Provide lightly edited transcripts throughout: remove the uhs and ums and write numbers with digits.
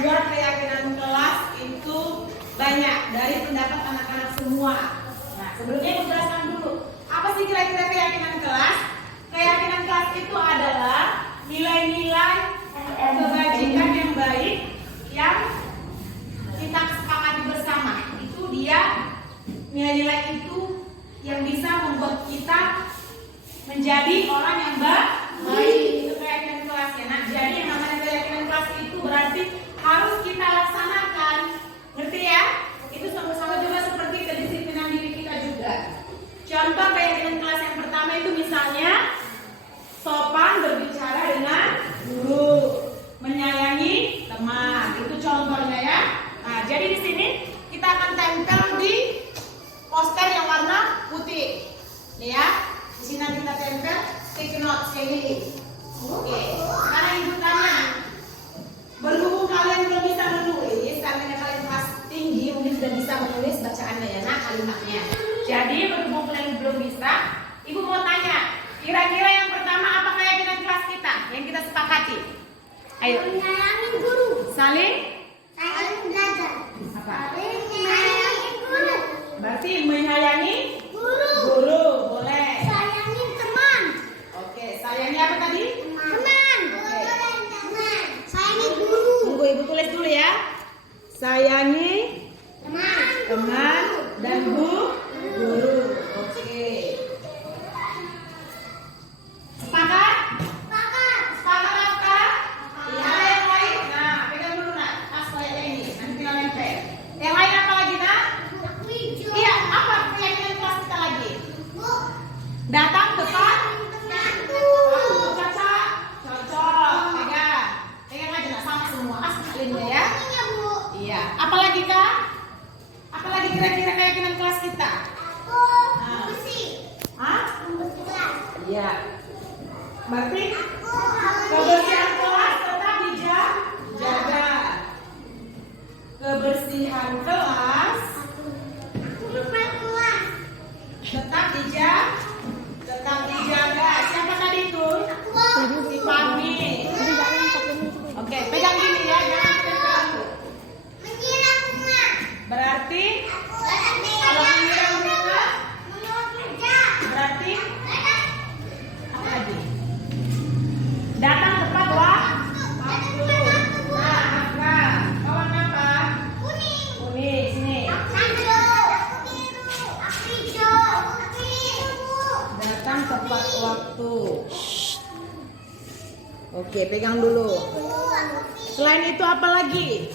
Biar keyakinan kelas itu banyak dari pendapat anak-anak semua. Nah, sebelumnya aku jelaskan dulu. Apa sih kira-kira keyakinan kelas? Keyakinan kelas itu adalah nilai-nilai kebajikan yang baik yang kita sepakati bersama. Itu dia nilai-nilai itu yang bisa membuat kita menjadi orang yang baik. Itu keyakinan kelas ya. Nah, jadi yang namanya keyakinan kelas itu berarti harus kita laksanakan. Ngerti ya? Itu sama-sama juga seperti kedisiplinan diri kita juga. Contoh keyakinan kelas yang pertama itu misalnya sopan berbicara dengan guru, menyayangi teman. Itu contohnya ya. Nah, jadi di sini kita akan tempel di poster yang warna putih. Nih ya. Di sini nanti kita tempel stick notes kayak gini. Oke. Sekarang ibu tanya. Berhubung kalian belum bisa menulis, karena kalian kelas tinggi mungkin sudah bisa menulis bacaannya ya, nah kalimatnya. Jadi berhubung kalian belum bisa, ibu mau tanya, kira-kira yang pertama apa keyakinan kelas kita yang kita sepakati? Ayo. Menyayangi guru. Saling Belajar. apa? Menyayangi guru. Berarti menyayangi Guru. guru, boleh. Sayangi teman. Oke, sayangi apa tadi? Teman. Teman. Sayangi guru. Tunggu ibu tulis dulu ya. Sayangi Teman. teman dan guru. Oke. Sepakat? Sepakat. Sepakat apa? Iya. Ada yang lain? Nah, pegang dulu nak. Pas kayak ini. Nanti tinggal nempel. Yang lain apa lagi nak? Aku hijau. Iya. Apa keyakinan kelas kita lagi? Bu. Datang tepat. Temanku. Baca. Cocok. Pegang. Pegang aja nak sama semua. Asalin ya. Iya, Bu. Iya. Apalagi kak? Apalagi kira-kira keyakinan kelas kita? Aku bersih. Hah? Bersih kelas. Iya. Berarti Aku harus kebersihan kelas tetap dijaga. Kebersihan kelas Aku lupa kelas. tetap dijaga. Siapa tadi itu? Aku. Si Fahmi. Oke, pegang gini ya, jangan pegang dulu. Menyiram bunga. Berarti Kalau kalau menyiram bunga, menurut kerja. berarti apa lagi? Datang tepat waktu. Nah, apa? Kawan apa? Kuning. Kuning, sini. Aku hijau. Aku biru. Aku hijau. Aku biru. Datang tepat waktu. Oke, pegang dulu. Aku biru. Selain itu apa lagi?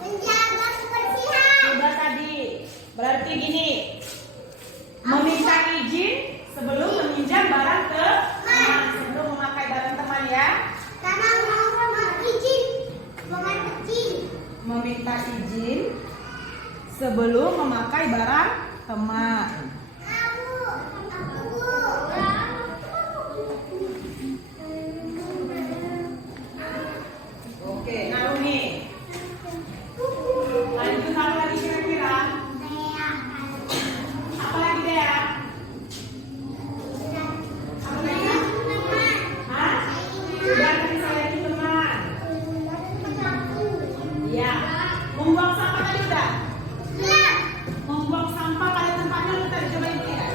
Menjaga kebersihan. Udah tadi. Berarti gini. Meminta izin sebelum meminjam barang ke teman. Sebelum memakai barang teman ya. Karena mau izin. Bukan kecil. Meminta izin sebelum memakai barang teman. Aku. Oke, naruh nih. Lanjut apa lagi kira-kira? Apa lagi deh ya? Apa lagi? Hah? Udah tadi sayangi teman. Iya. Membuang sampah tadi udah? Membuang sampah pada tempatnya udah tadi coba ini ya.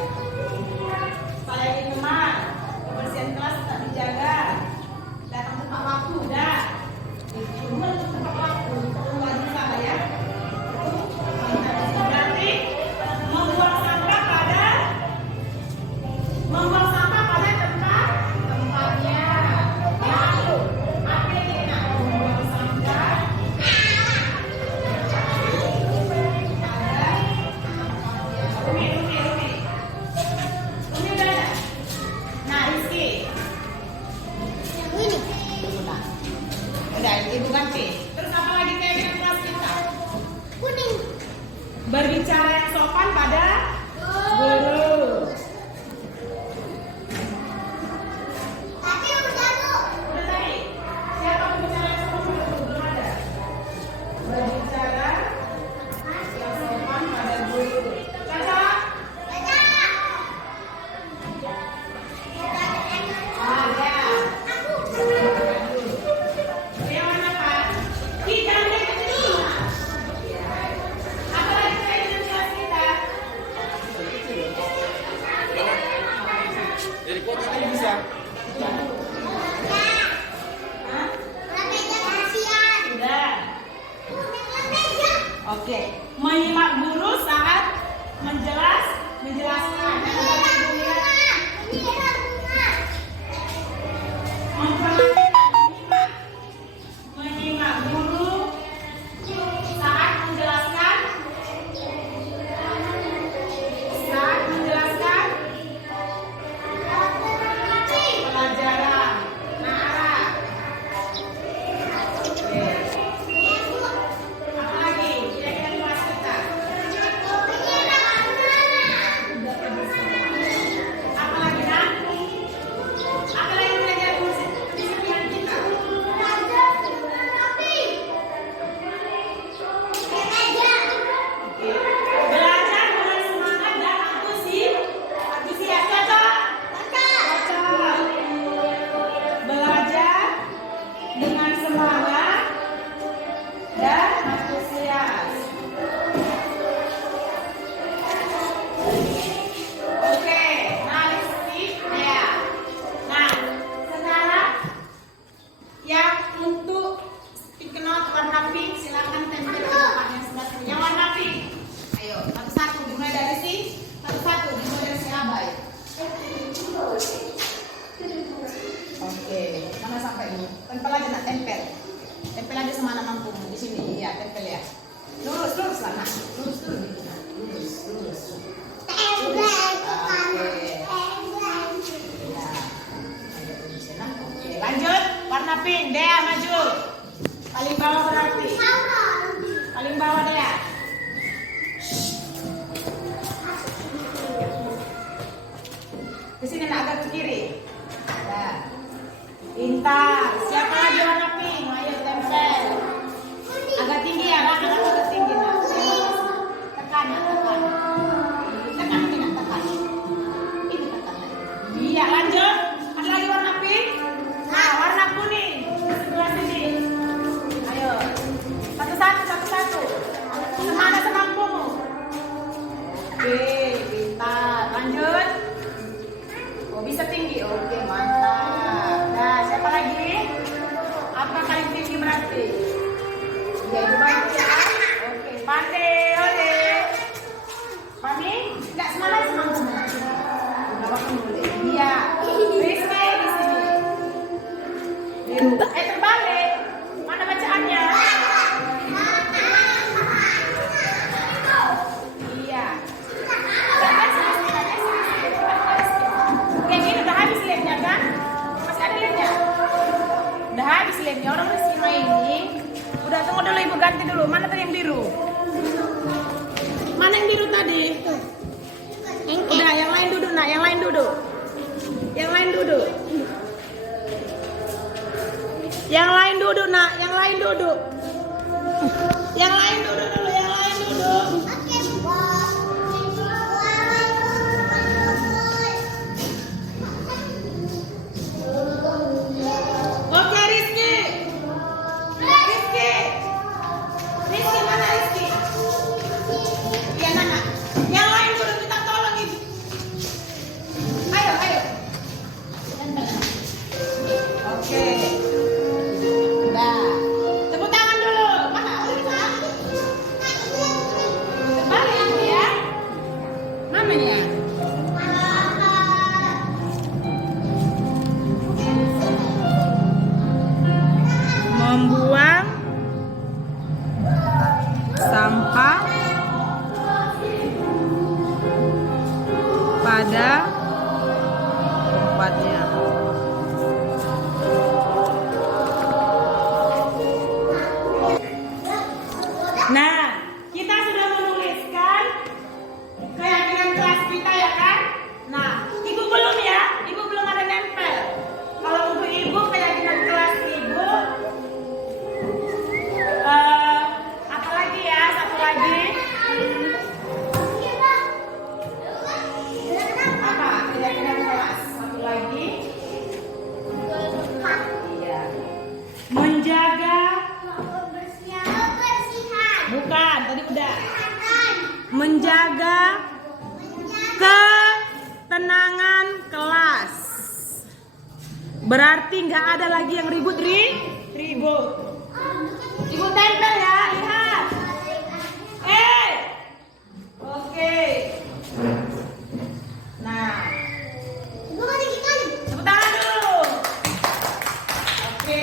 Sayangi teman. Kebersihan kelas tetap dijaga. Datang tepat waktu udah. Cuma untuk tepat waktu. Itu wajib salah ya. Berarti membuang sampah pada tempatnya. Lalu apa yang nak membuang sampah? Umi udah ada. Nah, Rizky. Ini. Udah, ibu ganti. Terus apa lagi keyakinan kelas kita? Kuning. Berbicara yang sopan pada guru. Tapi udah, Bu. Udah tadi. Siapa berbicara yang sopan pada guru? Belum ada. Berbicara yang sopan pada guru. Caca. Baca. Ah, ya. Aku. Yang mana, Pak? Oke, mana sampai dulu? Tempel aja nak, tempel. Tempel aja sama anak mampu di sini. Iya, tempel ya. Lurus lah nak. Lurus dulu gitu nak. Lurus. Oke, lanjut. Warna pink, Dea maju. Paling bawah berarti. Paling bawah Dea. Ke sini nak, agak ke kiri. Ya. Pintar. Siapa lagi warna pink? Ayo tempel. Agak tinggi ya, Rak. Agak tinggi nak. Tekan ya, tekan. Tekan ini nak, tekan. Ini tekan lagi. Iya, lanjut. Ada lagi warna pink? Nah, warna kuning. Sebelah sini. Ayo. Satu-satu. Semana semampumu. Oke, pintar. Lanjut. Oh, bisa tinggi. Oke, mantap. Nah, siapa lagi? Apa paling tinggi berarti? Ya, itu baik ya. Oke, pandai. Ode. Mami, enggak semangat semampumu. Udah waktu boleh. Iya. Rizky di sini. Terbalik. Mana bacaannya? Iya. Kayak gini udah habis lemnya kan? Masih ada lemnya? Udah habis lemnya. Orang Rizky ini. Udah, tunggu dulu, ibu ganti dulu. Mana tadi yang biru? Mana yang biru tadi? Udah, yang lain duduk nak. Yang lain duduk. Yang lain duduk nak. Yang lain duduk dulu. Yang lain duduk. Oke, Rizky mana Rizky? Iya Nana. Yang lain duduk, kita tolong ibu. Ayo. Oke. Udah. Tepuk tangan dulu. Mana? Terbalik ya. Mana ya? Membuang sampah pada tempatnya. Nah, kita sudah menuliskan keyakinan kelas kita ya kan? Nah, ibu belum ya? Ibu belum ada nempel. Kalau untuk ibu, keyakinan kelas ibu apa lagi ya? Satu lagi. Apa? Keyakinan kelas. Satu lagi. Iya. Menjaga. Bukan, tadi udah. Menjaga ketenangan kelas. Berarti nggak ada lagi yang ribut. Ibu tempel ya, lihat. Oke. Nah, tepuk tangan dulu. Oke.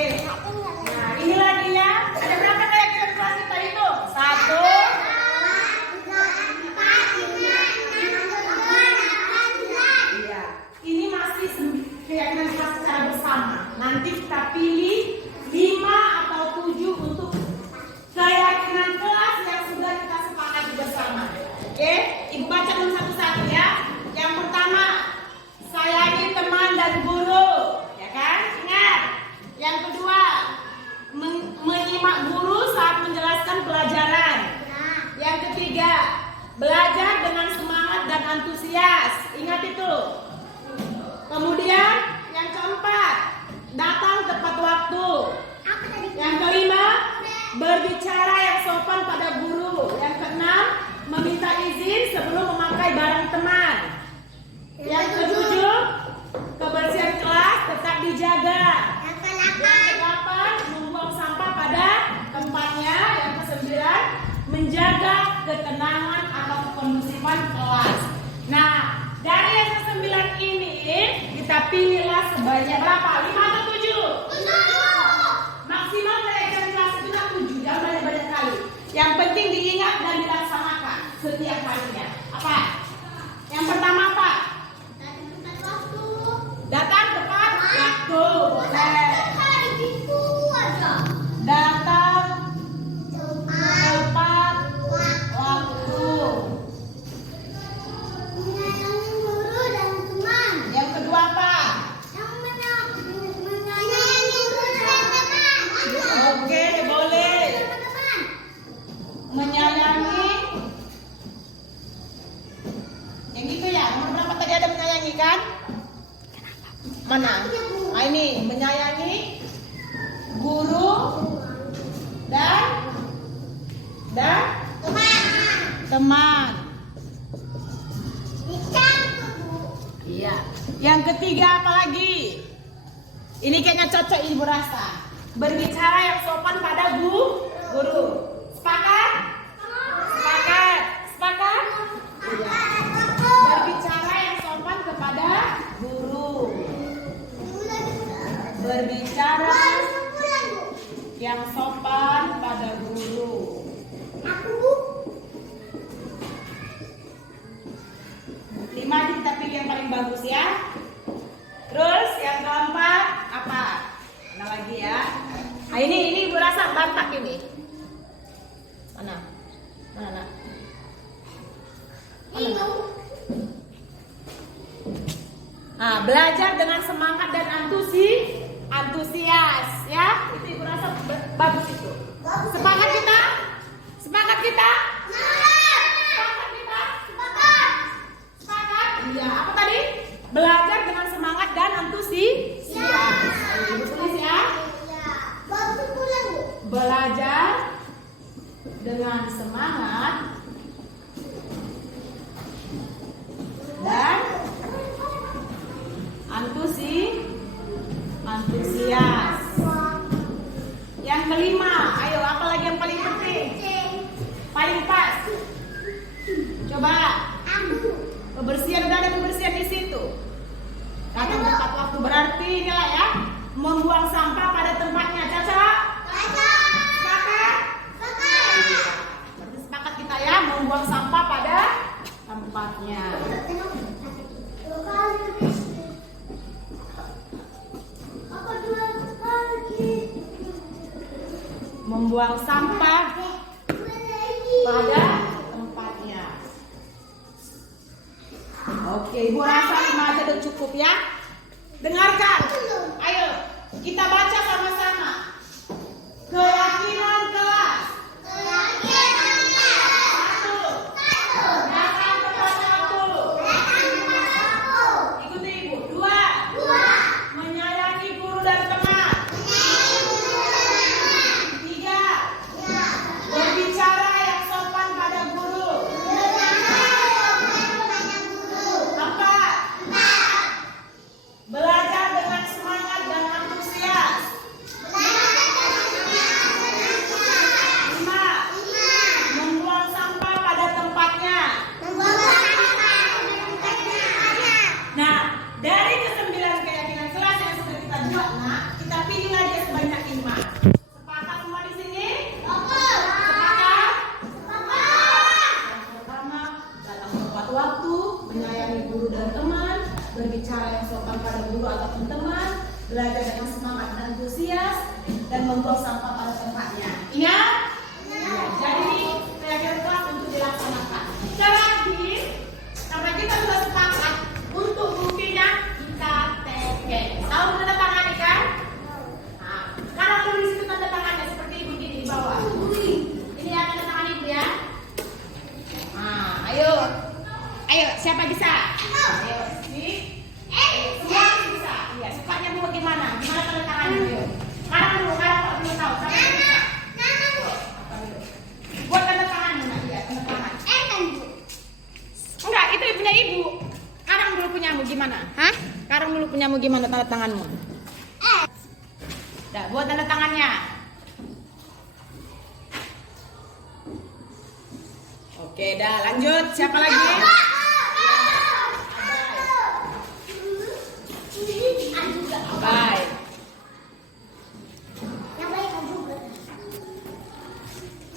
Nah, ini lagi ya. Ada berapa keyakinan kelas kita itu? 1. Iya. Ini masih keyakinan kelas secara bersama. Nanti kita pilih 5 atau 7 untuk keyakinan kelas yang sudah kita sepakati bersama. Oke, ibu baca dulu satu-satu ya. Yang pertama, sayangi teman dan guru, ya kan? Ingat. Yang kedua, menyimak guru saat menjelaskan pelajaran. Yang ketiga, belajar dengan semangat dan antusias. Ingat itu. Kemudian yang keempat, datang tepat waktu. Yang kelima, berbicara yang sopan pada guru. Yang keenam, meminta izin sebelum memakai barang teman. Yang ketujuh, kebersihan kelas tetap dijaga. Yang kedelapan, membuang sampah pada tempatnya. Yang kesembilan, menjaga ketenangan atau kekondusifan kelas. Nah, dari yang ke-9 ini kita pilihlah sebanyak berapa? 5 Yang penting diingat dan dilaksanakan setiap harinya. Apa? Yang pertama apa? Datang tepat waktu. Boleh. Datang tepat waktu. Yang kedua apa? Oke, boleh. Menyayangi. Yang itu ya, nomor berapa tadi ada menyayangi kan? Mana? Ah, ini menyayangi guru dan teman. Iya. Yang ketiga apa lagi? Ini kayaknya cocok Ibu rasa. Berbicara yang sopan pada guru. Sepakat? Sepakat? Sepakat? Iya. Berbicara yang sopan kepada guru. Berbicara yang sopan pada guru. 5 kita pilih yang paling bagus ya. Terus yang keempat apa? Mana lagi ya? Nah ini Ibu rasa bantak ini. Mana? Mana? Nah, belajar dengan semangat dan antusias ya. Itu Ibu rasa bagus itu. Semangat kita? Semangat kita? Semangat kita? Semangat? Iya, apa tadi? Belajar dengan semangat dan antusias. Ibu tulis ya. Belajar dengan semangat dan antusias. Yang kelima, ayo apa lagi yang paling penting? Paling pas. Coba. Kebersihan, udah ada kebersihan di situ. Kata tepat waktu berarti inilah ya, membuang sampah pada tempatnya. Cocok? Sepakat? Berarti sepakat kita ya, membuang sampah pada tempatnya. Membuang sampah pada tempatnya. Oke, Ibu rasa 5 aja udah cukup ya. Dengarkan. Ayo, kita baca sama-sama. Keyakinan kelas. Datang tepat waktu. Ikuti Ibu. 2. Menyayangi guru dan teman. 3. Berbicara yang sopan pada guru. 4. Belajar dengan semangat dan antusias. 5. Membuang sampah pada tempatnya. Nah, dari ke-9 keyakinan kelas yang sudah kita buat, nak, kita pilih lagi sebanyak 5. Sepakat semua di sini? Sepakat? Yang pertama, datang tepat waktu, menyayangi guru dan teman, berbicara yang sopan pada guru ataupun teman, belajar dengan semangat dan antusias, dan membuang sampah pada tempatnya. Ingat? Jadi ini keyakinan kelas untuk dilaksanakan. Terakhir, karena kita sudah sepakat untuk buktinya kita teken. Tahu tanda tangan kan? Nah, sekarang tulis itu tanda tangannya seperti begini di bawah. Ini ya tanda tangan Ibu ya. Nah, ayo siapa bisa? Ayo, sini. Semua bisa. Iya, sukanya Bu bagaimana? Gimana tanda tangannya? Ayo. Sekarang dulu belum tahu. Siapa yang bisa? Buat tanda tangannya, nah, iya, tanda tangan. Enggak, itu punya Ibu. Sekarang dulu punyamu gimana? Hah? Sekarang dulu punyamu gimana tanda tanganmu? Dah, buat tanda tangannya. Oke, dah lanjut. Siapa lagi? Baik.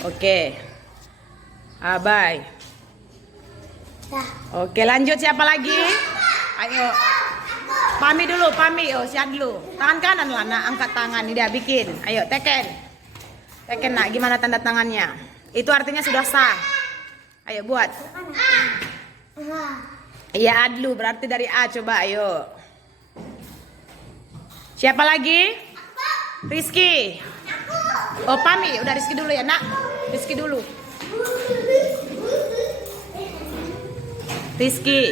Oke. Bye. Dah. Oke, lanjut siapa lagi? Ayo. Pami dulu, Pami. Oh, siap dulu. Tangan kanan lah, nak. Angkat tangan. Ini dia bikin. Ayo, teken. Teken, nak. Gimana tanda tangannya? Itu artinya sudah sah. Ayo, buat. Iya, A dulu. Berarti dari A. Coba, ayo. Siapa lagi? Rizky. Oh, Pami. Udah Rizky dulu ya, nak. Rizky dulu. Rizky.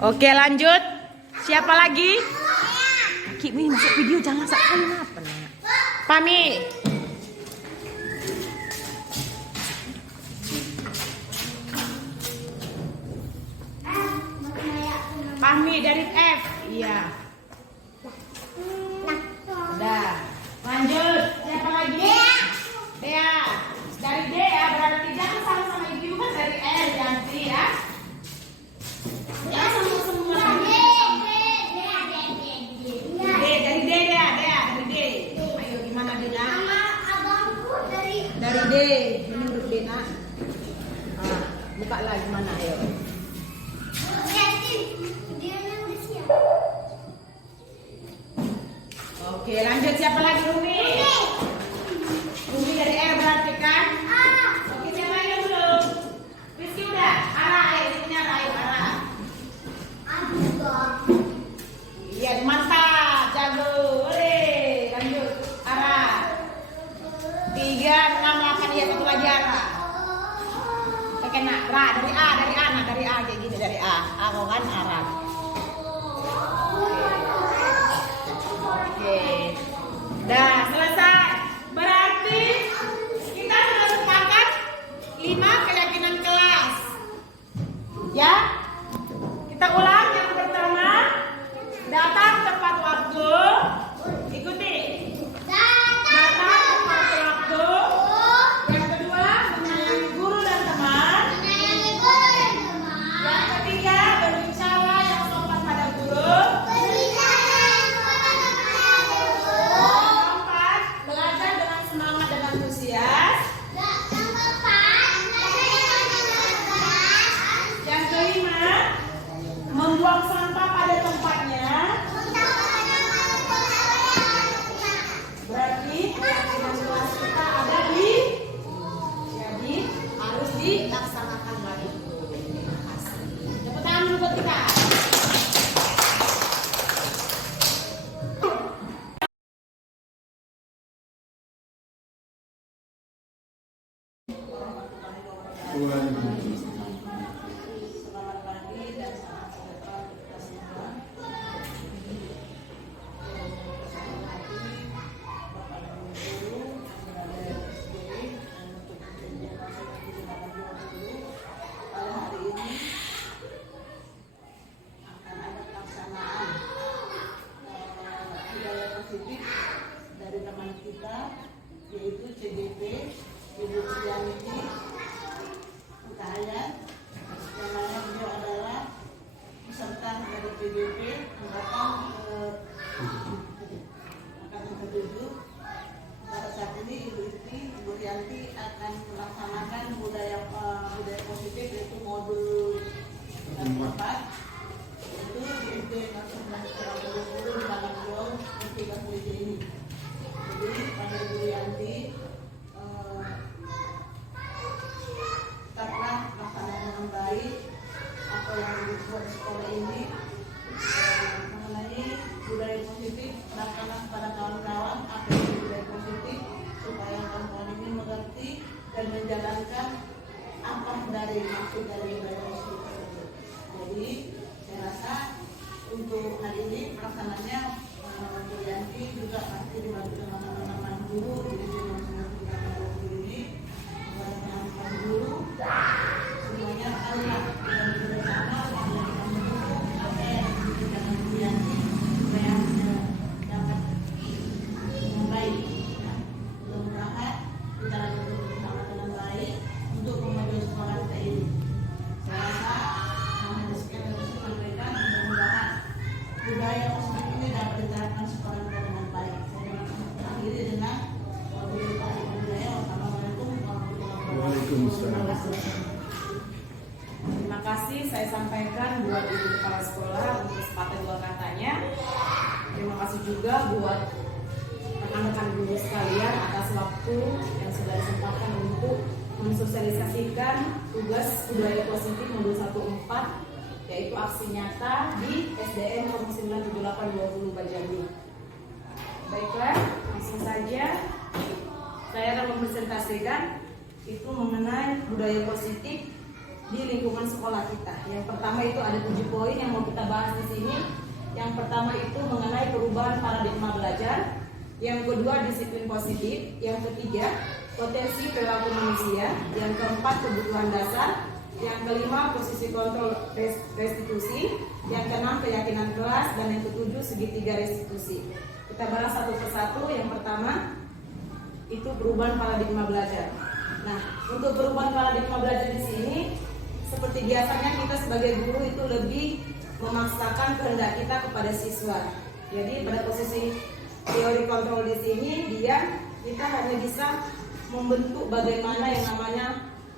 Oke, lanjut. Siapa lagi? Kimi masuk video, jangan sakit apa nanya. Pami. Pami dari F. Iya. Udah. Lanjut. Siapa lagi? Dea. Dari D ya, berarti jangan sama-sama ibu kan dari R ganti ya. Ya semua D dari D ya, dari D. Ayo gimana Dina? Dari D. Ini huruf D nak. Buka lah gimana ayo. Oke, lanjut siapa lagi Rumi? Rumi dari R berarti kan? Oke, siapa lagi yang belum? Rizky udah? Ara, ayo ini punya Ara, ayo Ara. Iya, mantap, jago. Boleh, lanjut. Ara. 3, 6, 8, iya satu lagi Ara. Oke, nak, Ra, dari A, nah dari A kayak gini, dari A. Aku kan Ara. Oke. Dah, selesai. Berarti kita sudah sepakat 5 keyakinan kelas. Ya? Kita ulang yang pertama, datang tepat waktu. Ikuti. Datang tepat waktu. Yang kedua, menyayangi guru dan teman. Yang ketiga, berbicara yang sopan pada guru. Keempat, belajar dengan semangat dan antusias. Yang kelima, membuang sampah pada tempatnya. Berarti keyakinan kelas kita ada di, jadi harus dilaksanakan baik. Terima kasih. Tepuk tangan dulu buat kita. Selamat pagi dan salam sejahtera untuk kita semua. Bapak dan Ibu yang berada di SD dan untuk informasi yang digunakan dulu. Pada hari ini akan ada pelaksanaan budaya positif dari teman kita yaitu CDP Ibu Priyanti Utahaya, yang mana beliau adalah peserta dari PDP angkatan ke-7. Pada saat ini Ibu Rianti akan melaksanakan budaya positif yaitu modul 4 yaitu di SD 011 di Taman Jong tugas ini. Jadi pada Ibu Rianti tetaplah laksanakan dengan baik apa yang dibuat di sekolah ini mengenai budaya positif, laksanakan pada kawan-kawan apa itu budaya positif supaya kawan-kawan ini mengerti dan menjalankan apa dari maksud dari budaya positif tersebut. Jadi saya rasa untuk hari ini pelaksananya Bu Yanti juga pasti dibantu dengan teman-teman guru di ini kepada teman-teman guru semuanya Allah dan bersama dengan mendukung apa yang diberikan Bu Yanti supaya dapat dengan baik. Mudah-mudahan kita lanjutkan bersama dengan baik untuk memajukan sekolah kita ini. Saya rasa hanya sekian yang bisa sampaikan. Mudah-mudahan budaya positif ini dapat diterapkan sekolah kita dengan baik. kepala sekolah untuk sepatah dua katanya. Terima kasih juga buat rekan-rekan guru sekalian atas waktu yang sudah disempatkan untuk mensosialisasikan tugas budaya positif modul 14, yaitu aksi nyata di SDN 097820 Bajambi. Baiklah, langsung saja saya akan mempresentasikan itu mengenai budaya positif di lingkungan sekolah kita. Yang pertama itu ada 7 poin yang mau kita bahas di sini. Yang pertama itu mengenai perubahan paradigma belajar. Yang kedua, disiplin positif. Yang ketiga, potensi perilaku manusia. Yang keempat, kebutuhan dasar. Yang kelima, posisi kontrol restitusi. Yang keenam, keyakinan kelas. Dan yang ketujuh, segitiga restitusi. Kita bahas satu persatu. Yang pertama itu perubahan paradigma belajar. Nah, untuk perubahan paradigma belajar di sini, seperti biasanya kita sebagai guru itu lebih memaksakan kehendak kita kepada siswa. Jadi pada posisi teori kontrol di sini, kita hanya bisa membentuk bagaimana yang namanya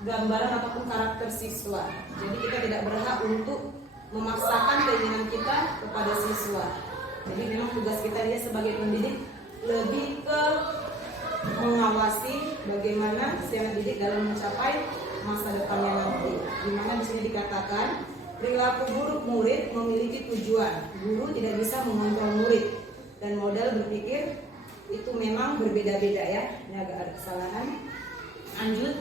gambaran ataupun karakter siswa. Jadi kita tidak berhak untuk memaksakan keinginan kita kepada siswa. Jadi memang tugas kita dia sebagai pendidik lebih ke mengawasi bagaimana si anak didik dalam mencapai masa depannya nanti. Di mana di sini dikatakan perilaku buruk murid memiliki tujuan. Guru tidak bisa mengontrol murid dan modal berpikir itu memang berbeda-beda ya. Ini agak ada kesalahan. Lanjut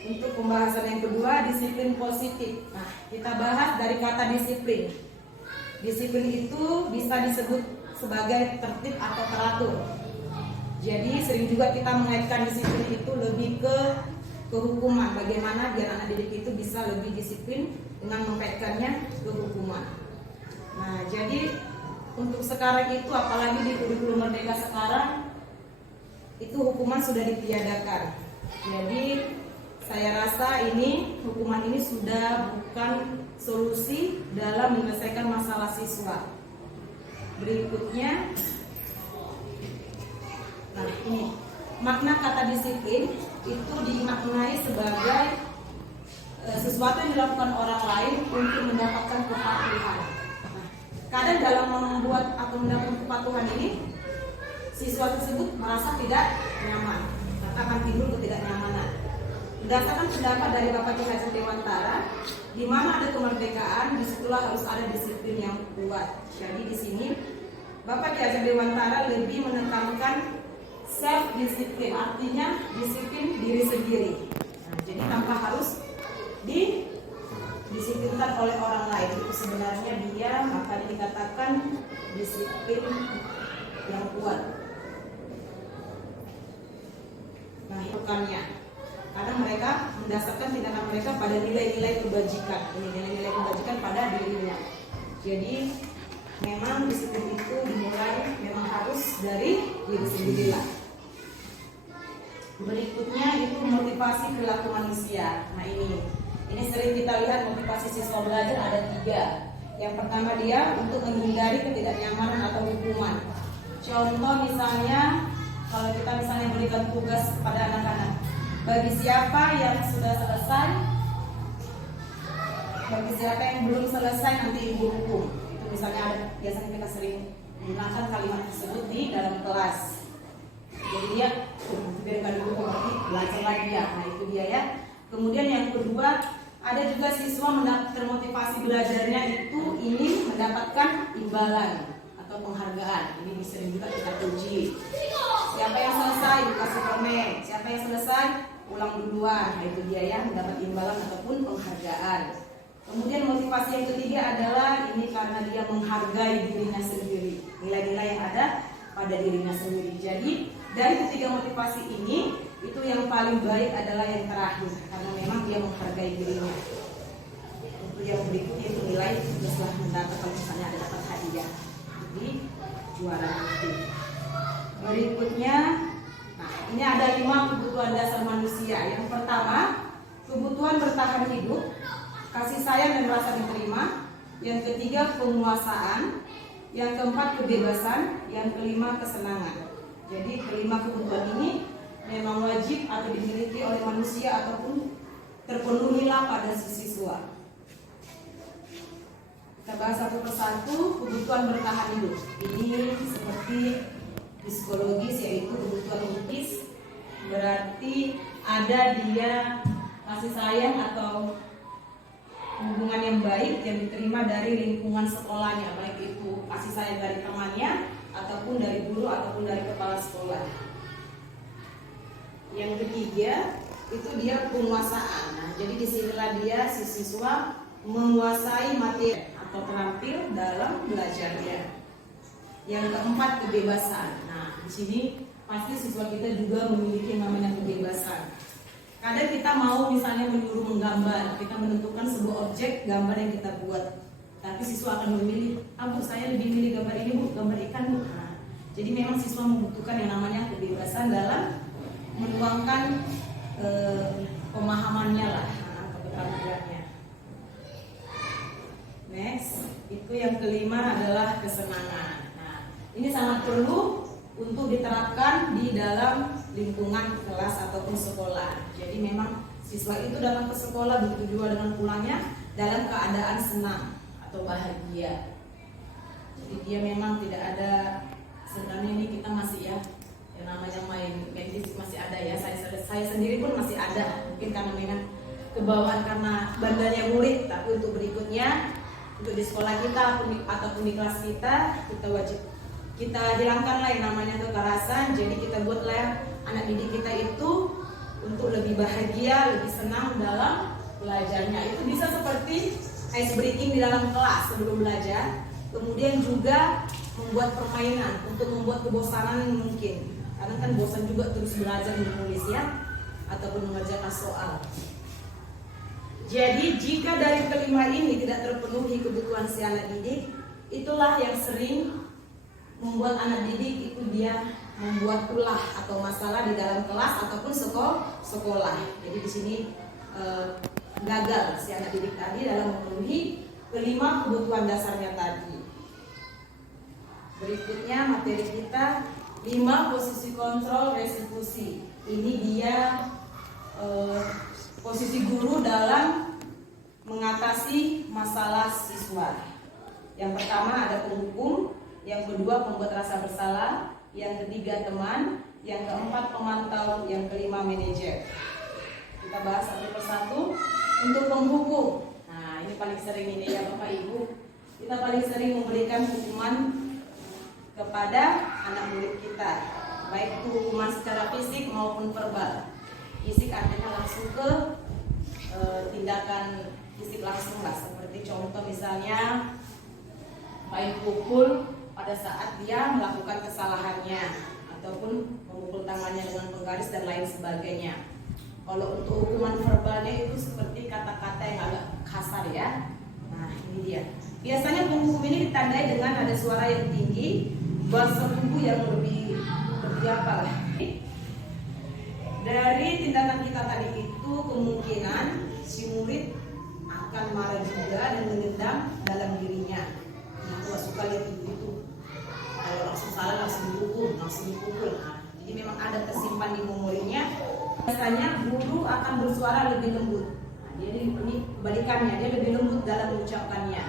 untuk pembahasan yang kedua, disiplin positif. Nah, kita bahas dari kata disiplin. Disiplin itu bisa disebut sebagai tertib atau teratur. Jadi sering juga kita mengaitkan disiplin itu lebih ke hukuman. Bagaimana biar anak didik itu bisa lebih disiplin dengan mengkaitkannya ke hukuman. Nah, jadi untuk sekarang itu apalagi di kurikulum Merdeka sekarang itu hukuman sudah ditiadakan. Jadi saya rasa hukuman ini sudah bukan solusi dalam menyelesaikan masalah siswa. Berikutnya, nah ini makna kata disiplin itu dimaknai sebagai sesuatu yang dilakukan orang lain untuk mendapatkan kepatuhan. Nah, kadang dalam membuat atau mendapatkan kepatuhan ini, siswa tersebut merasa tidak nyaman, maka akan timbul ketidaknyamanan. Berdasarkan pendapat dari Bapak Ki Hajar Dewantara, di mana ada kemerdekaan, disitulah harus ada disiplin yang kuat. Jadi di sini Bapak Ki Hajar Dewantara lebih menekankan self disiplin, artinya disiplin diri sendiri. Nah, jadi tanpa harus disiplinkan oleh orang lain. Itu sebenarnya dia makanya dikatakan disiplin yang kuat. Nah, bukannya karena mereka mendasarkan tindakan mereka pada nilai-nilai kebajikan. Ini nilai-nilai kebajikan pada dirinya. Jadi memang disiplin itu dimulai memang harus dari diri sendirilah. Berikutnya itu motivasi perilaku manusia. Nah ini sering kita lihat motivasi siswa belajar ada 3. Yang pertama dia untuk menghindari ketidaknyamanan atau hukuman. Contoh misalnya kalau kita misalnya berikan tugas kepada anak-anak, bagi siapa yang sudah selesai, bagi siapa yang belum selesai nanti ibu hukum. Itu misalnya ada, biasanya kita sering menggunakan kalimat tersebut di dalam kelas. Jadi dia berikan hukum berarti belajar lagi ya. Nah itu dia ya. Kemudian yang kedua, ada juga siswa termotivasi belajarnya itu ingin mendapatkan imbalan atau penghargaan. Ini sering juga kita puji. Siapa yang selesai dikasih permen, siapa yang selesai ulang duluan. Nah itu dia ya, mendapat imbalan ataupun penghargaan. Kemudian motivasi yang ketiga adalah ini karena dia menghargai dirinya sendiri, nilai-nilai yang ada pada dirinya sendiri. Jadi dari ketiga motivasi ini, itu yang paling baik adalah yang terakhir karena memang dia menghargai dirinya. Untuk yang berikutnya itu nilai setelah mendapatkan misalnya ada dapat hadiah, jadi juara nanti. Berikutnya, nah ini ada 5 kebutuhan dasar manusia. Yang pertama, kebutuhan bertahan hidup, kasih sayang dan rasa diterima. Yang ketiga, penguasaan. Yang keempat, kebebasan. Yang kelima, kesenangan. Jadi kelima kebutuhan ini memang wajib atau dimiliki oleh manusia ataupun terpenuhilah pada si siswa. Kita bahas satu persatu. Kebutuhan bertahan hidup ini seperti psikologis, yaitu kebutuhan logis, berarti ada dia kasih sayang atau hubungan yang baik yang diterima dari lingkungan sekolahnya, baik itu kasih sayang dari temannya ataupun dari guru ataupun dari kepala sekolah. Yang ketiga itu dia penguasaan. Nah, jadi disinilah dia si siswa menguasai materi atau terampil dalam belajarnya. Yang keempat, kebebasan. Nah, di sini pasti siswa kita juga memiliki namanya kebebasan. Kadang kita mau misalnya menyuruh menggambar, kita menentukan sebuah objek gambar yang kita buat, tapi siswa akan memilih, Bu, saya lebih milih gambar ini, Bu, gambar ikan, Bu. Nah, jadi memang siswa membutuhkan yang namanya kebebasan dalam menuangkan pemahamannya lah, keterampilannya. Next, itu yang kelima adalah kesenangan. Nah, ini sangat perlu untuk diterapkan di dalam lingkungan kelas ataupun sekolah. Jadi memang siswa itu datang ke sekolah begitu juga dengan pulangnya dalam keadaan senang atau bahagia. Jadi dia memang tidak ada, sebenarnya ini kita masih ya yang namanya main fisik masih ada ya. Saya sendiri pun masih ada. Mungkin karena memang kebawaan karena bandanya murid, tapi untuk berikutnya untuk di sekolah kita ataupun di kelas kita wajib kita hilangkanlah yang namanya kekerasan. Jadi kita buatlah anak didik kita itu untuk lebih bahagia, lebih senang dalam belajarnya. Itu bisa seperti ice breaking di dalam kelas sebelum belajar. Kemudian juga membuat permainan untuk membuat kebosanan mungkin. Karena kan bosan juga terus belajar menulis ya, ataupun mengerjakan soal. Jadi jika dari kelima ini tidak terpenuhi kebutuhan si anak didik, itulah yang sering membuat anak didik itu dia membuat ulah atau masalah di dalam kelas ataupun sekolah. Jadi di sini gagal si anak didik tadi dalam memenuhi kelima kebutuhan dasarnya tadi. Berikutnya materi kita 5 posisi kontrol restitusi. Ini dia posisi guru dalam mengatasi masalah siswa. Yang pertama ada penghukum, yang kedua pembuat rasa bersalah, yang ketiga teman, yang keempat pemantau, yang kelima manajer. Kita bahas satu persatu. Untuk penghukum, nah ini paling sering ini ya Bapak Ibu, kita paling sering memberikan hukuman kepada anak murid kita, baik hukuman secara fisik maupun verbal. Fisik artinya langsung ke tindakan fisik langsung lah, seperti contoh misalnya main pukul pada saat dia melakukan kesalahannya, ataupun memukul tangannya dengan penggaris dan lain sebagainya. Kalau untuk hukuman verbalnya itu seperti kata-kata yang agak kasar ya. Nah ini dia. Biasanya penghukum ini ditandai dengan ada suara yang tinggi, bahasa tubuh yang lebih apa lah. Dari tindakan kita tadi itu kemungkinan si murid akan marah juga dan menendam dalam dirinya. Nah, gua suka lihat itu. Kalau langsung salah langsung dipukul. Nah, jadi memang ada tersimpan di memorinya. Biasanya guru akan bersuara lebih lembut. Nah, jadi ini kebalikannya, dia lebih lembut dalam mengucapkannya.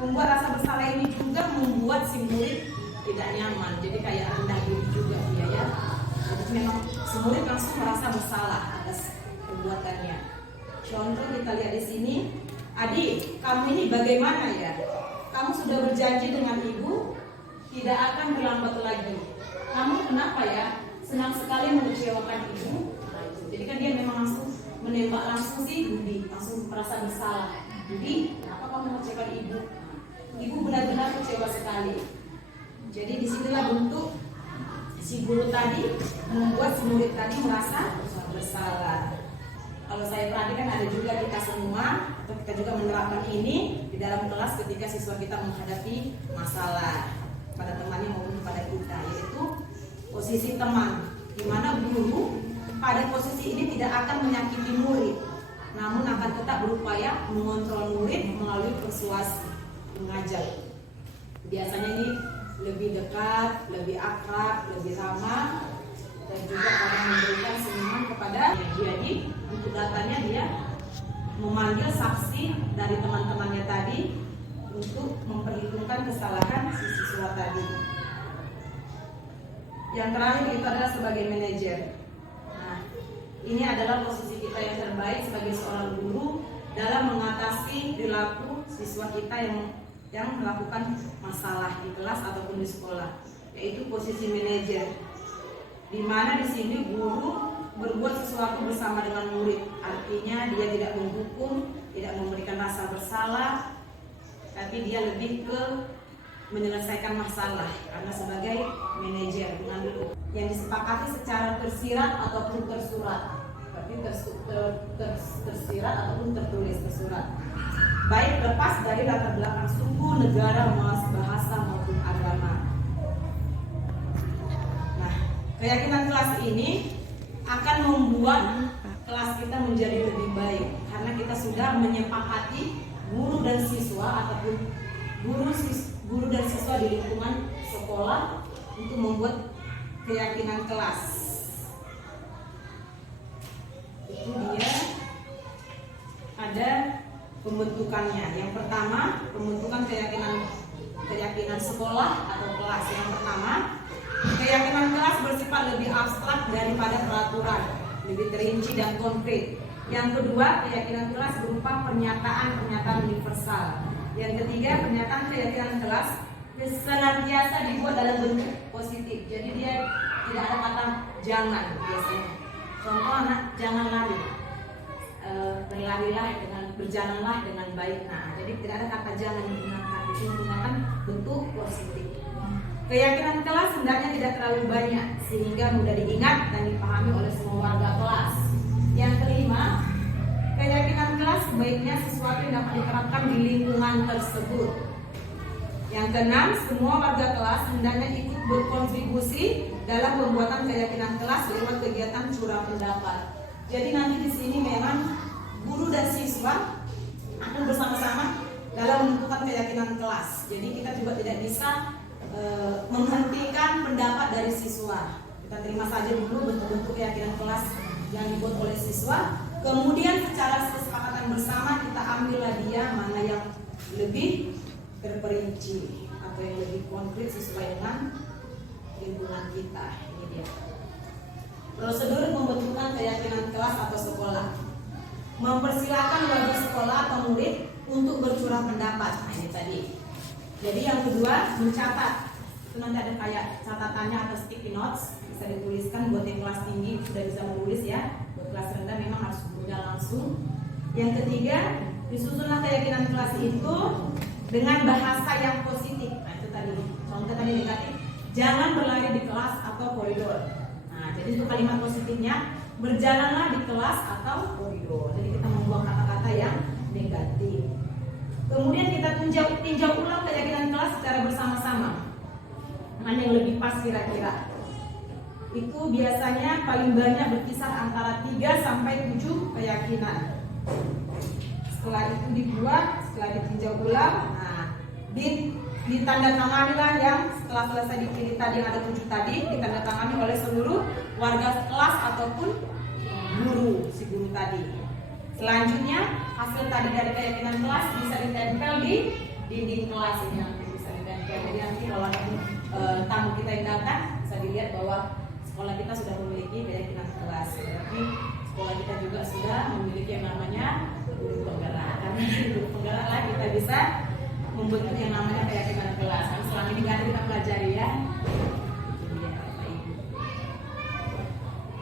Membuat rasa bersalah ini juga membuat si murid tidak nyaman, jadi kayak rendah diri juga dia ya. Jadi memang si murid langsung merasa bersalah atas perbuatannya. Contoh kita lihat di sini, adik, kamu ini bagaimana ya? Kamu sudah berjanji dengan ibu tidak akan berlambat lagi. Kamu kenapa ya? Senang sekali mengecewakan ibu. Nah, jadi kan dia memang langsung menembak langsung si Budi, langsung merasa bersalah. Budi, kenapa kamu mengecewakan ibu? Ibu benar-benar kecewa sekali. Jadi disinilah bentuk si guru tadi membuat si murid tadi merasa bersalah. Kalau saya perhatikan ada juga kita semua, atau kita juga menerapkan ini di dalam kelas ketika siswa kita menghadapi masalah pada temannya maupun pada kita, yaitu posisi teman, di mana guru pada posisi ini tidak akan menyakiti murid, namun akan tetap berupaya mengontrol murid melalui persuasi, mengajar. Biasanya ini lebih dekat, lebih akrab, lebih ramah, dan juga akan memberikan senyuman kepada dia. Jadi untuk datanya dia memanggil saksi dari teman-temannya tadi untuk memperhitungkan kesalahan si siswa tadi. Yang terakhir itu adalah sebagai manajer. Nah, ini adalah posisi kita yang terbaik sebagai seorang guru dalam mengatasi perilaku siswa kita yang melakukan masalah di kelas ataupun di sekolah, yaitu posisi manajer. Di mana di sini guru berbuat sesuatu bersama dengan murid, artinya dia tidak menghukum, tidak memberikan rasa bersalah, tapi dia lebih ke menyelesaikan masalah karena sebagai manajer mengambil yang disepakati secara tersirat ataupun tersurat, berarti tersirat ataupun tertulis tersurat, baik lepas dari latar belakang suku, negara, bahasa maupun agama. Nah, keyakinan kelas ini akan membuat kelas kita menjadi lebih baik karena kita sudah menyepakati guru dan siswa ataupun guru dan siswa di lingkungan sekolah untuk membuat keyakinan kelas. Itu dia ada pembentukannya. Yang pertama, pembentukan keyakinan sekolah atau kelas. Yang pertama, keyakinan kelas bersifat lebih abstrak daripada peraturan, lebih terinci dan konkret. Yang kedua, keyakinan kelas berupa pernyataan universal. Yang ketiga, pernyataan keyakinan kelas senantiasa dibuat dalam bentuk positif. Jadi dia tidak ada kata jangan biasanya. Contoh anak jangan lari, berjalanlah dengan baik. Nah, jadi tidak ada kata jangan digunakan. Itu menggunakan bentuk positif. Keyakinan kelas hendaknya tidak terlalu banyak sehingga mudah diingat dan dipahami oleh semua warga kelas. Yang kelima, keyakinan kelas sebaiknya sesuatu yang dapat diterapkan di lingkungan tersebut. Yang keenam, semua warga kelas hendaknya ikut berkontribusi dalam pembuatan keyakinan kelas lewat kegiatan curah pendapat. Jadi nanti di sini memang guru dan siswa akan bersama-sama dalam menentukan keyakinan kelas. Jadi kita juga tidak bisa menghentikan pendapat dari siswa. Kita terima saja dulu bentuk-bentuk keyakinan kelas yang dibuat oleh siswa. Kemudian secara kesepakatan bersama kita ambillah dia mana yang lebih terperinci atau yang lebih konkret sesuai dengan lingkungan kita. Ini dia. Prosedur pembentukan keyakinan kelas atau sekolah. Mempersilahkan warga sekolah atau murid untuk bercurah pendapat. Nah, ini tadi. Jadi yang kedua, mencatat. Itu nanti ada kayak catatannya atau sticky notes, bisa dituliskan buat yang kelas tinggi sudah bisa menulis ya. Buat kelas rendah memang harus gurunya langsung. Yang ketiga, disusunlah keyakinan kelas itu dengan bahasa yang positif. Nah, itu tadi. Contoh tadi negatif, jangan berlari di kelas atau koridor. Nah, jadi untuk kalimat positifnya, berjalanlah di kelas atau koridor. Jadi kita membuang kata-kata yang negatif. Kemudian kita tinjau ulang keyakinan kelas secara bersama-sama. Mana yang lebih pas kira-kira? Itu biasanya paling banyak berkisar antara 3 sampai 7 keyakinan. Setelah itu dibuat, setelah ditinjau ulang, nah, ditandatangani lah yang setelah selesai dipilih tadi yang ada 7 tadi, ditandatangani oleh seluruh warga kelas ataupun guru, si guru tadi. Selanjutnya hasil tadi dari keyakinan kelas bisa ditempel di dinding kelas ini, nanti bisa ditempel. Jadi nanti kalau tamu kita yang datang bisa dilihat bahwa sekolah kita sudah memiliki keyakinan kelas. Berarti sekolah kita juga sudah memiliki yang namanya guru penggerak. Karena guru penggerak lah kita bisa membentuk yang namanya keyakinan kelas. Karena selama ini nggak ada kita pelajari ya. Itu dia Bapak Ibu.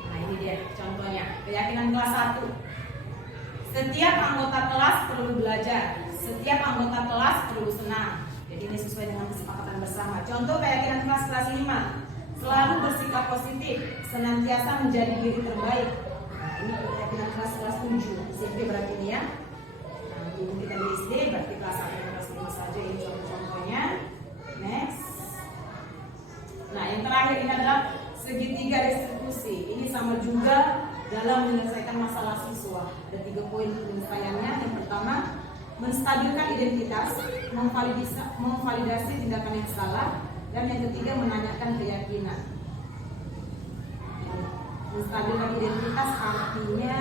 Nah ini dia contohnya keyakinan kelas 1. Setiap anggota kelas perlu belajar. Setiap anggota kelas perlu senang. Jadi ini sesuai dengan kesepakatan bersama. Contoh keyakinan kelas 5. Selalu bersikap positif, senantiasa menjadi diri terbaik. Nah, ini keyakinan kelas 7. SMP berarti ini ya. Nah, dulu kita di SD berarti kelas 1 dan kelas 5 saja ini contoh-contohnya. Next. Nah, yang terakhir ini adalah segitiga distribusi. Ini sama juga dalam menyelesaikan masalah siswa. Ada 3 poin penyelesaiannya. Yang pertama, menstabilkan identitas, memvalidasi tindakan yang salah, dan yang ketiga menanyakan keyakinan. Menstabilkan identitas artinya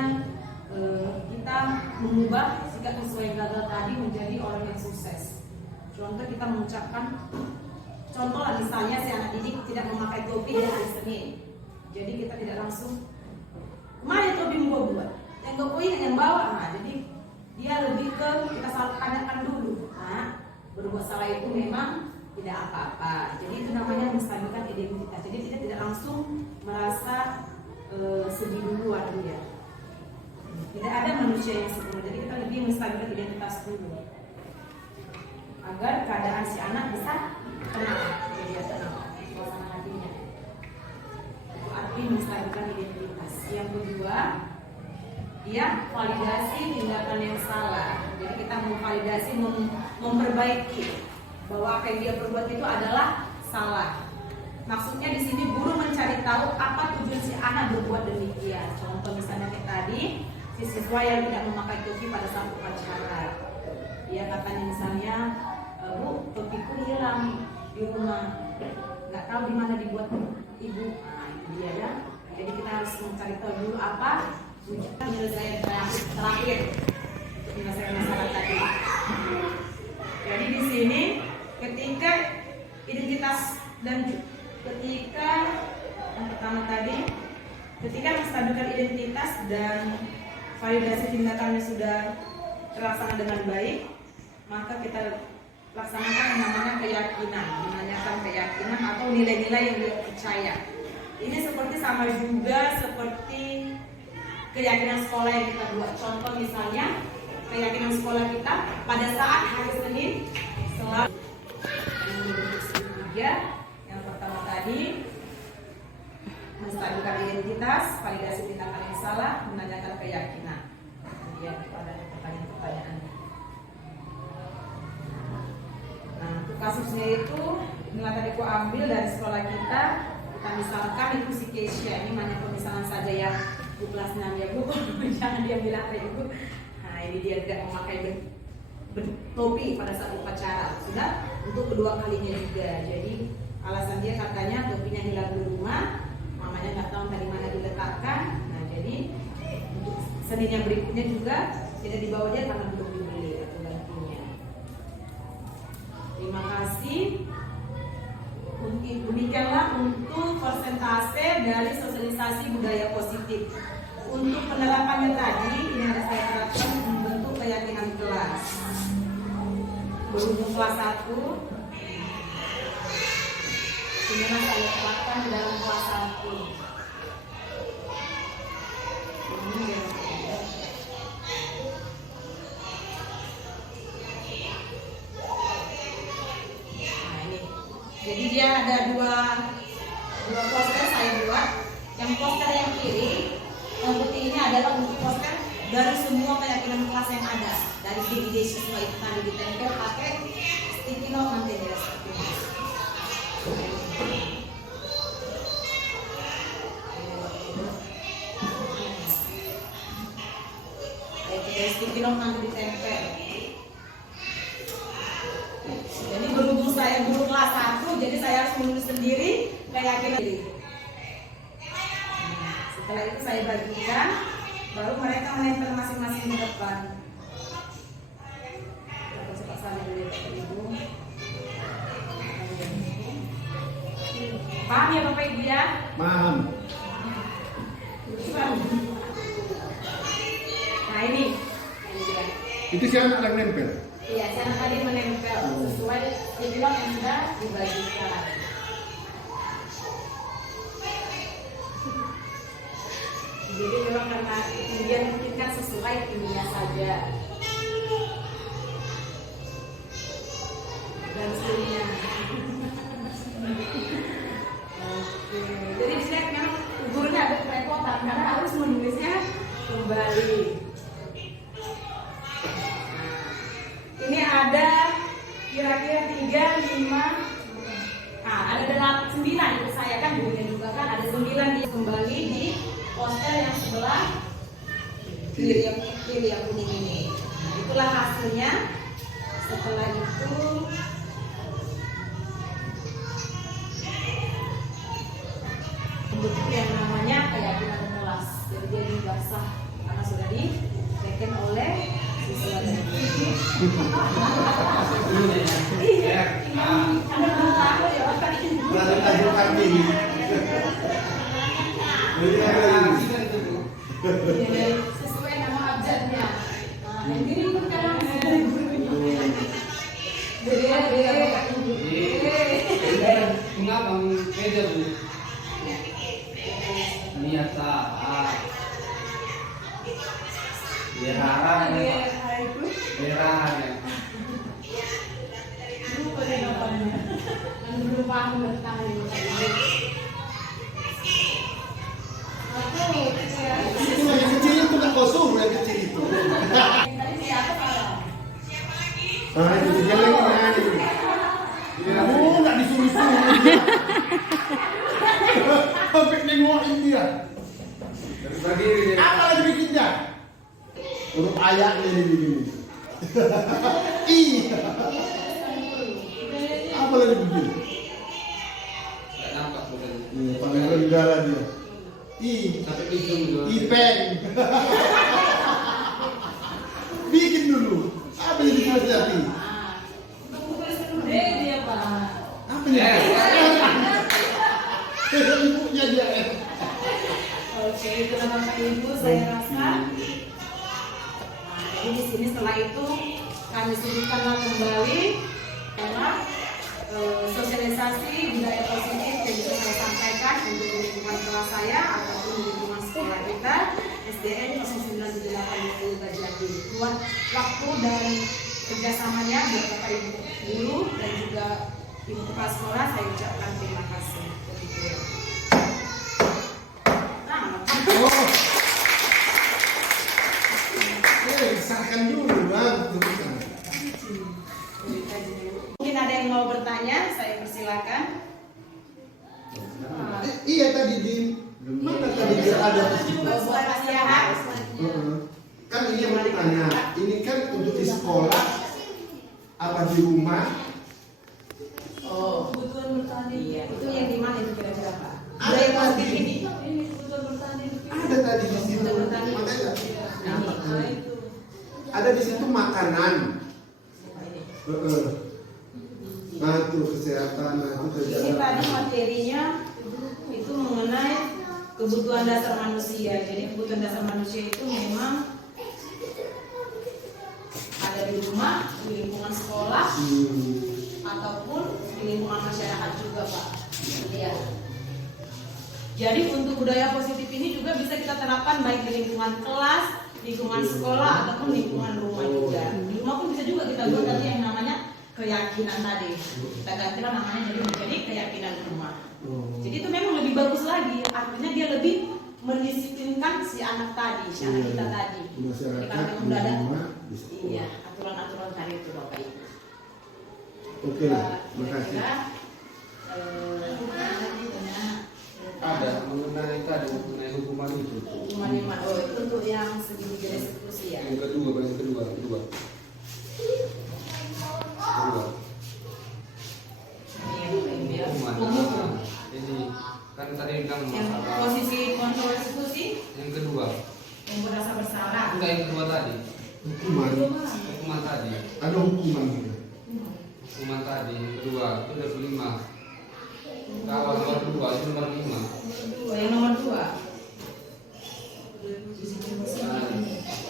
kita mengubah sikap sesuai gagal tadi menjadi orang yang sukses. Contoh kita mengucapkan, contoh lah misalnya si anak didik tidak memakai topi di hari Senin. Jadi kita tidak langsung, kemana topi mau buat? Yang gak poin yang bawa. Nah, jadi dia lebih ke kita salah tanyakan dulu. Nah, berbuat salah itu memang tidak apa-apa. Jadi itu namanya menstabilkan identitas. Jadi kita tidak langsung merasa sedih duluan dia. Tidak ada manusia yang sempurna. Jadi kita lebih menstabilkan identitas dulu agar keadaan si anak bisa tenang. Jadi dia tenang suasana hatinya. Itu arti menstabilkan identitas. Yang kedua, dia validasi tindakan yang salah. Jadi kita memvalidasi, memperbaiki bahwa apa yang dia perbuat itu adalah salah. Maksudnya di sini guru mencari tahu apa tujuan si anak berbuat demikian. Contoh misalnya kayak tadi, si siswa yang tidak memakai topi pada saat upacara. Dia katanya misalnya, Bu, topiku hilang di rumah, nggak tahu di mana dibuat ibu. Nah, itu dia ya. Jadi kita harus mencari tahu dulu apa tujuan penyelesaian terakhir untuk menyelesaikan masalah tadi. Jadi di sini ketika identitas dan ketika yang pertama tadi, ketika menstabilkan identitas dan validasi tindakannya sudah terlaksana dengan baik, maka kita laksanakan yang namanya keyakinan, menanyakan keyakinan atau nilai-nilai yang dia percaya. Ini seperti sama juga seperti keyakinan sekolah yang kita buat. Contoh misalnya keyakinan sekolah kita pada saat hari Senin selalu yang pertama tadi menstabilkan identitas, validasi tindakan yang salah, menanyakan keyakinan. Kemudian pada pertanyaan-pertanyaan. Nah, untuk kasusnya itu inilah tadi aku ambil dari sekolah kita. Kita misalkan itu si Keisha, ini hanya pemisahan saja ya Bu kelasnya ya Bu, jangan dia bilang kayak ibu. Nah, ini dia tidak memakai topi pada saat upacara, sudah untuk kedua kalinya juga. Jadi alasan dia katanya topinya hilang di rumah, mamanya nggak tahu dari mana diletakkan. Nah, jadi untuk Senin yang berikutnya juga tidak dibawa dia karena belum dibeli atau gantinya. Terima kasih. Demikianlah untuk persentase dari sosialisasi budaya positif. Untuk penerapannya tadi, ini harus saya terapkan membentuk keyakinan kelas. Berhubung kelas 1, inilah saya terapkan di dalam kelas 1. Jadi dia ada dua poster saya buat. Yang poster yang kiri, yang putih ini adalah bukti poster dari semua keyakinan kelas yang ada. Dari DVD siswa itu tadi ditempel pakai sticky note nanti dia seperti ini. Dari sticky note nanti ditempel. Jadi berhubung saya guru kelas 1, jadi saya harus menulis sendiri keyakinan diri. Setelah itu saya bagikan, baru mereka menempel masing-masing di depan. Cepat saling dulu ya Ibu. Paham ya Bapak Ibu ya? Paham. Nah ini dia. Itu si anak yang nempel. Iya, saya tadi menempel sesuai tujuan yang sudah dibagikan. Jadi memang karena kemudian kita sesuai ilmiah saja dan seterusnya. Jadi di sini memang gurunya agak kerepotan karena harus menulisnya kembali. Ini ada kira-kira 3, 5, nah ada 9 itu saya kan gurunya juga kan ada 9 di kembali di poster yang sebelah kiri yang kuning ini. Nah, itulah hasilnya. Setelah itu bentuk yang namanya keyakinan kelas. Jadi dia dibasah karena sudah di Iya, ada tahu ya apa ini. Berada tajuk kami. Jadi ada ini. Sesuai nama abjadnya. Yang ini pun kadang dari gurunya. Mengapa beda bu? Niata Berharap Berharap ya. Lupa deh namanya. Belum paham tentang ini. Itu yang kecil itu nggak kosong, yang kecil itu. Tadi siapa kalau? Ah, itu dia lagi ini. Kamu nggak disuruh-suruh dia. Sampai nengokin dia. Apa lagi bikin dia? Huruf ayatnya ini begini. Iya. Apa lagi bikin? Gak nampak bukan. Iya, paling rendah lah dia. Sampai ujung juga. Ipeng. Bikin dulu. Apa yang dipelajari? Dia Pak. Apa yang ibunya dia. Oke, itu nama Pak Ibu saya rasa. Jadi di sini setelah itu kami sebutkanlah kembali karena sosialisasi budaya positif yang bisa saya sampaikan untuk lingkungan kelas saya ataupun lingkungan sekolah kita SDN 0978 Bajati. Buat waktu dan kerjasamanya buat Bapak Ibu guru dan juga Ibu kepala sekolah saya ucapkan terima kasih. Oh. Disahkan dulu bang. Mungkin ada yang mau bertanya, saya persilakan. Iya tadi di mana tadi dia ada di situ? Buat Mas Yaha. Kan ini yang bertanya. Ini kan untuk di sekolah apa di rumah? Oh, kebutuhan bertani. Iya, itu yang di mana itu kira-kira Pak? Ada yang tadi. positif ini. Ini kebutuhan bertani. Ada tadi di situ. Makanya ada di situ makanan. Nah itu kesehatan, nah itu Ini kerjaan. tadi materinya itu mengenai kebutuhan dasar manusia. Jadi kebutuhan dasar manusia itu memang ada di rumah, di lingkungan sekolah, ataupun di lingkungan masyarakat juga Pak. Ya. Jadi untuk budaya positif ini juga bisa kita terapkan baik di lingkungan kelas, lingkungan sekolah, ataupun lingkungan rumah juga. Di rumah pun bisa juga kita buat tadi yang namanya keyakinan tadi. Kita gantilah namanya jadi menjadi keyakinan rumah. Jadi itu memang lebih bagus lagi. Artinya dia lebih mendisiplinkan si anak tadi, si anak kita tadi. Jadi kalau memang udah ada, iya aturan-aturan tadi itu Bapak Ibu. Oke lah, makasih. Ada mengenai tadi mengenai hukuman itu. Hukuman yang mana? Oh, itu untuk yang segitiga eksekusi ya. Yang kedua. Iya, Hukuman. Umum. Ini kan tadi bilang Yang masalah. posisi kontrol eksekusi Yang kedua. yang merasa bersalah. Enggak yang kedua tadi. Hukuman tadi. Ada hukuman juga. Hukuman tadi yang kedua itu udah 5. Kalau nomor 2 itu nomor 5. Yang nomor 2.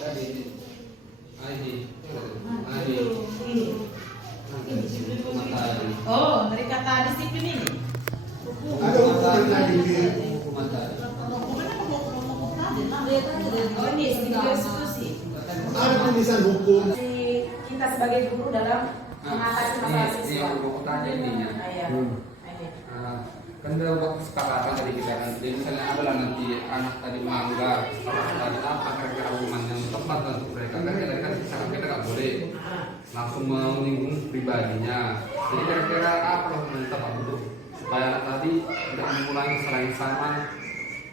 Tadi ID. Ini. Hukuman tadi. Oh, dari kata disiplin ini. Ada hukuman tadi. Hukuman tadi. Oh, ini segitiga eksekusi. Ada tulisan hukum. Kita sebagai guru dalam mengatasi masalah Ini siswa. yang mau tanya ininya. Iya. Kan udah buat kesepakatan tadi kita kan. Jadi misalnya adalah nanti anak tadi melanggar, tadi apa kira-kira hukuman yang tepat untuk mereka kan kadang-kadang misalkan kita nggak boleh langsung menyinggung pribadinya. Jadi kira-kira apa hukuman yang tepat untuk supaya anak tadi tidak mengulangi kesalahan yang sama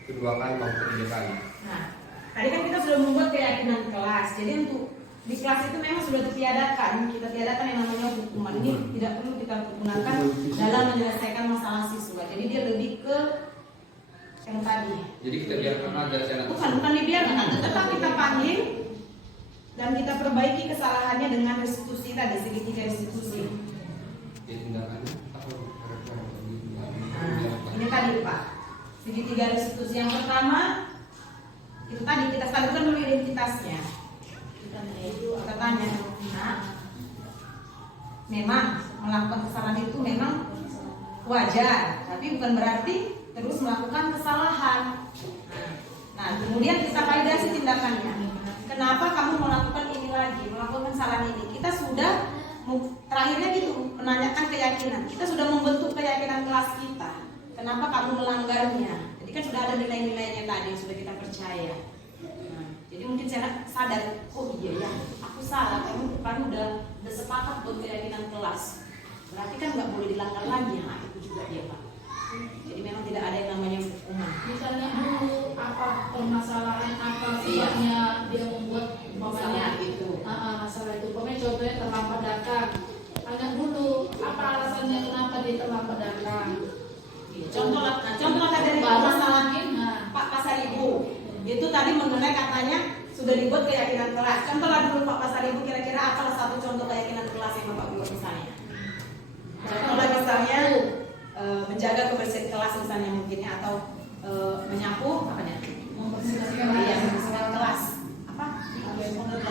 kedua kali maupun ketiga kali. Nah, tadi kan kita sudah membuat keyakinan kelas. Jadi untuk di kelas itu memang sudah ditiadakan, kita tiadakan yang namanya hukuman. Ini tidak perlu kita gunakan dalam menyelesaikan masalah siswa. Jadi dia lebih ke yang tadi. Jadi kita biarkan aja si anak Bukan dibiarkan, tetap kita panggil dan kita perbaiki kesalahannya dengan restitusi tadi, segitiga restitusi. Ya, tindakannya apa? Ini tadi Pak, segitiga restitusi yang pertama itu tadi kita stabilkan dulu identitasnya. Kita tanya, nah, memang melakukan kesalahan itu memang wajar, tapi bukan berarti terus melakukan kesalahan. Nah, kemudian kita validasi tindakannya. Kenapa kamu melakukan ini lagi, melakukan kesalahan ini? Kita sudah terakhirnya gitu menanyakan keyakinan. Kita sudah membentuk keyakinan kelas kita. Kenapa kamu melanggarnya? Jadi kan sudah ada nilai-nilainya tadi yang sudah kita percaya. Nah, jadi mungkin saya sadar, oh iya ya, aku salah. Kamu udah sepakat buat keyakinan kelas. Berarti kan nggak boleh dilanggar lagi. Nah, itu juga dia Pak. Jadi memang tidak ada yang namanya hukuman. Misalnya dulu apa permasalahan apa sebabnya dia membuat Masalah itu. masalah itu. Pokoknya contohnya terlambat datang. Tanya dulu apa alasannya kenapa dia terlambat datang. Contoh dari permasalahan Pak Pasaribu. Itu tadi mengenai katanya sudah dibuat keyakinan kelas. Contohlah dulu Pak Pasaribu, kira-kira apa satu contoh keyakinan kelas yang Bapak buat misalnya? Contohlah misalnya menjaga kebersihan kelas misalnya mungkin ya, atau menyapu apa ya? Membersihkan kelas. Apa?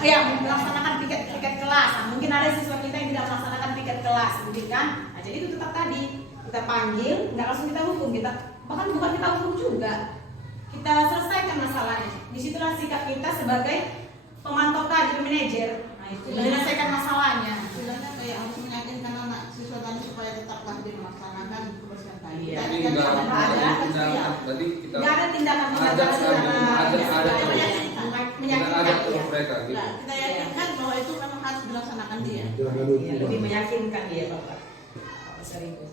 Ya, melaksanakan piket kelas. Nah, mungkin ada siswa kita yang tidak melaksanakan piket kelas, mungkin kan? Nah, jadi itu tetap tadi kita panggil, nggak langsung kita hukum, kita bahkan bukan kita hukum juga. Kita selesaikan masalahnya. Disitulah sikap kita sebagai pemantau tadi, manajer. Nah, itu menyelesaikan masalahnya. Istilahnya kayak harus meyakinkan anak siswa tadi supaya tetaplah dia melaksanakan kebersihan tadi. Iya. Tapi enggak ada. Tadi kita Nggak ada tindakan ada mereka gitu. Nah, kita yakinkan bahwa itu memang harus dilaksanakan dia. Ya, lebih meyakinkan dia Bapak. Seribu.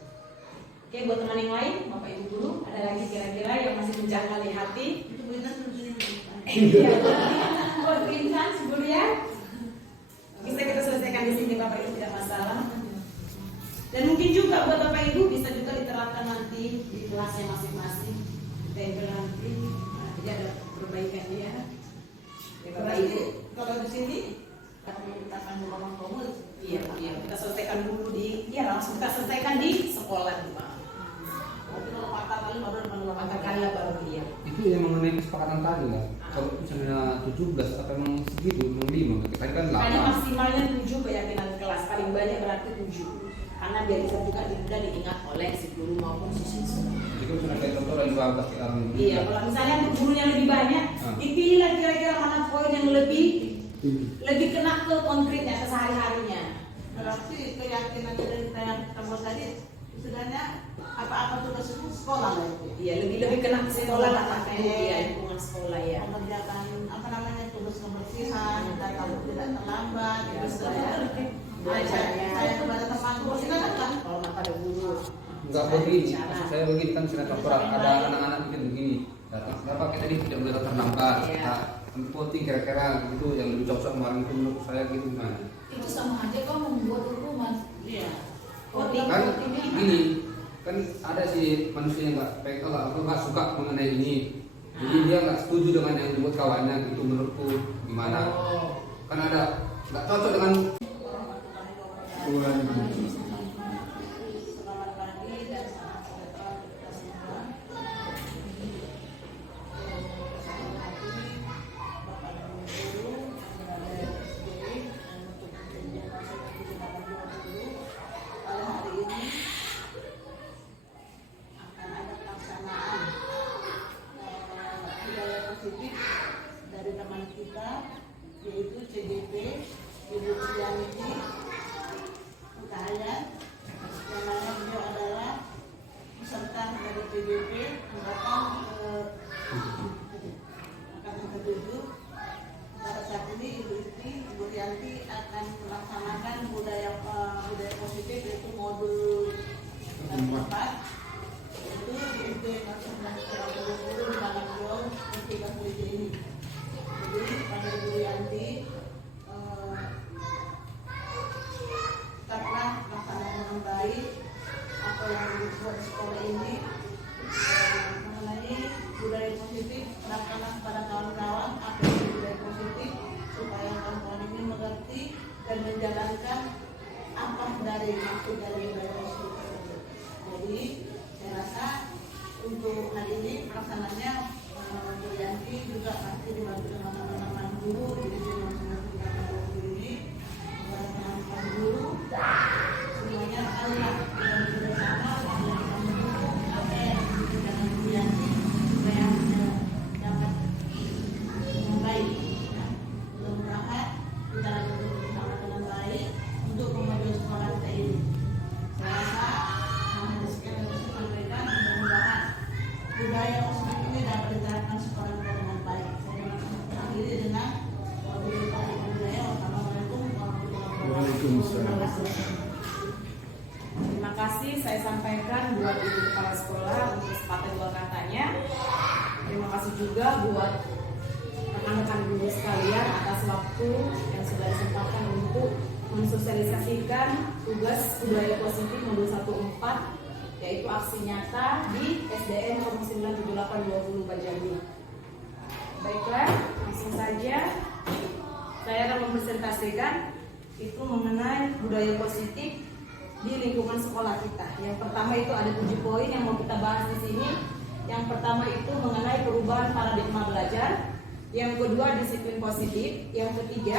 Oke, buat teman yang lain, Bapak Ibu guru, ada lagi kira-kira yang masih menjangkau di hati? Itu benar sini. Iya. Buat insan guru ya. Bisa kita selesaikan di sini Bapak Ibu, tidak masalah. Dan mungkin juga buat Bapak Ibu bisa juga diterapkan nanti di kelasnya masing-masing. Tempel nanti, nah, jadi ada perbaikan dia. Ya, Bapak Ibu. Kalau di sini kita akan membangun komun. Iya, kita selesaikan dulu langsung kita selesaikan di sekolah Pak. Tapi kalau 4 kali baru Maka kalian baru dia. Itu yang mengenai kesepakatan tadi lah. Kalau misalnya 17 apa memang segitu, memang 5. Tadi kan Tadi 8. maksimalnya 7 keyakinan kelas, paling banyak berarti 7. Karena biar bisa juga diingat oleh si guru maupun si siswa. Jadi kalau misalnya kayak contoh lagi 12 kita Iya, kalau misalnya untuk gurunya lebih banyak, dipilihlah kira-kira mana poin yang lebih kena ke konkretnya, ke sehari-harinya. berarti keyakinan dari kita buat tadi istilahnya apa-apa tugas itu sekolah lah itu. Iya, lebih kena ke sekolah lah makanya ya, lingkungan sekolah ya. Mengerjakan apa namanya tugas kebersihan, datang tidak terlambat, terus saya kepada temanku silakan. Hormat pada guru. Enggak begini, maksud saya begini kan sinar temporal ada anak-anak bikin begini. Kenapa kita ini tidak boleh terlambat? Nah, penting kira-kira gitu yang lebih cocok kemarin itu menurut saya gitu gimana? Itu sama aja kau membuat hukuman. Iya. Kan gini, kan ada sih manusia yang nggak suka mengenai ini. Jadi dia nggak setuju dengan yang dibuat kawannya gitu menurutku gimana? Kan ada nggak cocok dengan Selamat pagi dan salam sejahtera untuk kita semua. Bapak dan Ibu guru yang berada di SD dan untuk kegiatan seperti tindakan guru pada hari ini akan ada pelaksanaan budaya positif dari teman kita yaitu CGP Ibu Triani dari maksud dari budaya positif tersebut. Jadi saya rasa untuk hari ini pelaksananya Bu Yanti juga pasti dibantu dengan teman-teman guru, jadi teman-teman ini teman-teman guru semuanya Allah kita bersama untuk kita mendukung apa yang dilakukan Bu Yanti supaya dapat dengan baik. Mudah-mudahan kita lakukan bersama dengan baik untuk kemajuan sekolah kita ini. Saya rasa hanya sekian yang saya sampaikan. Mudah-mudahan budaya positif ini dapat diterapkan sekolah kita dengan baik. Saya mengakhiri dengan Wassalamualaikum warahmatullahi wabarakatuh. Terima kasih saya sampaikan buat ibu kepala sekolah untuk sepatah dua katanya. Terima kasih juga buat rekan-rekan guru sekalian atas waktu yang sudah disempatkan untuk mensosialisasikan tugas budaya positif modul 14, yaitu aksi nyata di SDN 097820 Bajambi. Baiklah, langsung saja saya akan mempresentasikan itu mengenai budaya positif di lingkungan sekolah kita. Yang pertama itu ada 7 poin yang mau kita bahas di sini. Yang pertama itu mengenai perubahan paradigma belajar. Yang kedua disiplin positif. Yang ketiga